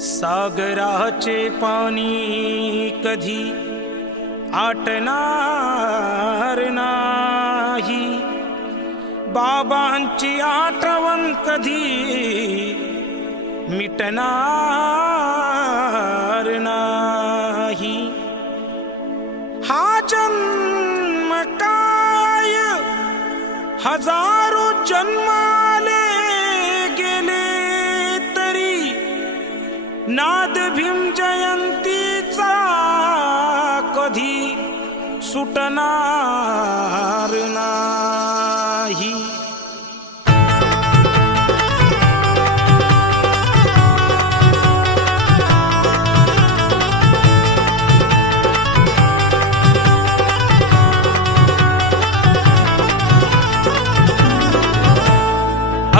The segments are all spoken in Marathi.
सागराचे पाणी कधी आटणार नाही, बाबांची आठवण कधी मिटणार नाही। हा जन्म काय हजारो जन्माले गेले तरी नाद भीम जयंतीचा कधी सुटणार नाही।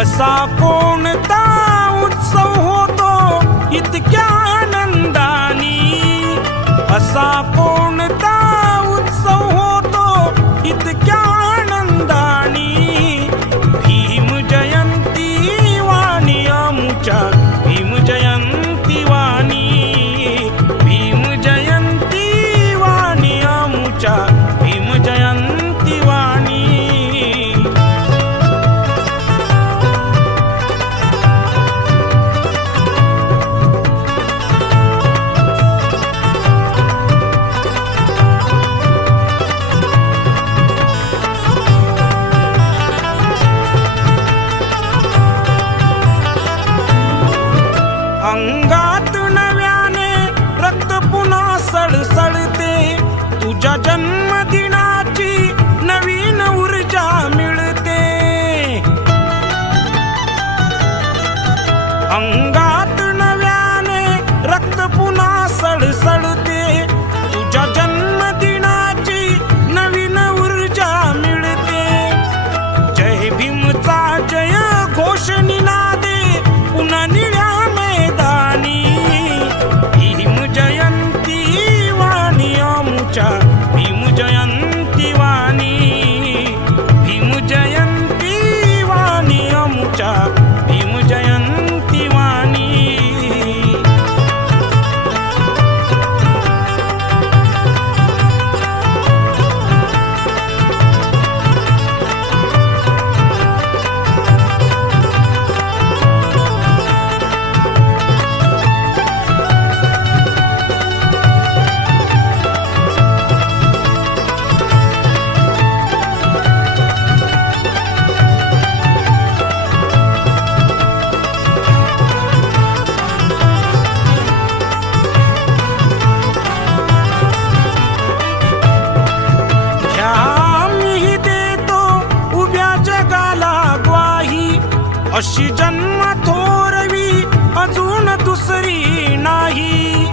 असा कोणता उत्सव होतो इतक्या आनंदानी, असा कोणता उत्सव होतो इतक्या आनंदानी। भीम जयंती वाणी आमुच्या भीम जयंती वाणी, भीम जयंती वाणी आमुच्या भीम जयंती वाणी। अंगात नव्याने रक्त पुन्हा सळसळते, तुझ्या जन्मदिनाची नवीन ऊर्जा मिळते। अंगात नव्याने रक्त पुन्हा सळसळते, तुझ्या जन्मदिनाची नवीन ऊर्जा मिळते। जय भीमचा जय घोष निनादे पुन्हा निळ्या मैदानी। भीम जयंती वाणी आमुच्या भीम जयंती वाणी, भीम जयंती वाणी आमुच्या भीम जयंती वाणी। अशी जन्म थोरवी अजून दुसरी नाही,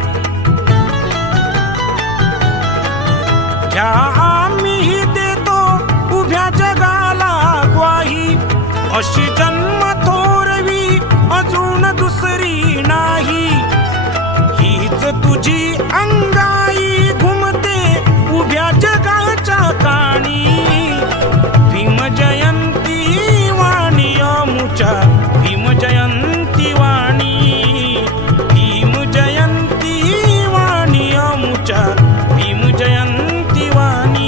घ्या आम्ही देतो उभ्या जगाला ग्वाही। अशी जन्म थोरवी अजून दुसरी नाही, हीच तुझी अंगाई घुमते उभ्या जगाच्या काणी। भीम जयंती वाणी आमुच्या भीम जयंती वाणी, भीम जयंती वाणी आमुच्या भीम जयंती वाणी।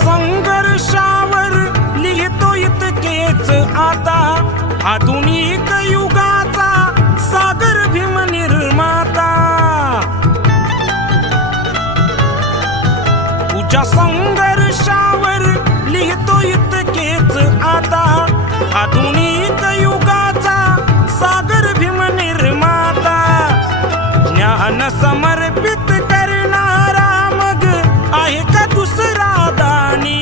संघर्षावर लिहितो इतकेच आता, आधुनिक युगाचा सागर भीम निर्माता। तुझ्या संघर्षावर लिहितो इतकेच आता, आधुनिक युगाचा सागर भीम निर्माता। ज्ञान समर्पित करणारा मग आहे का दुसरा दानी।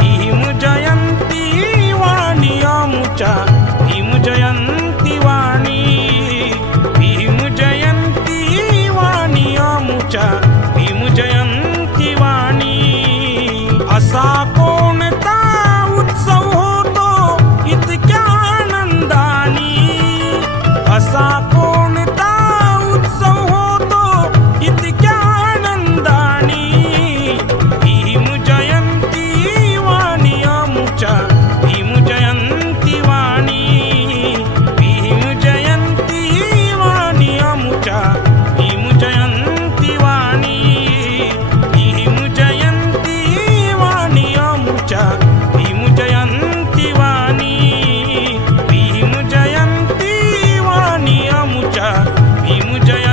भीम जयंती वाणी आमुच्या भीम जयंती वाणी, भीम जयंती वाणी। अमुच्या भीम जयंती वाणी भीम जयंती वाणी अमुच्या भीम जयंती वाणी भीम जयंती वाणी अमुच्या भीम जयंती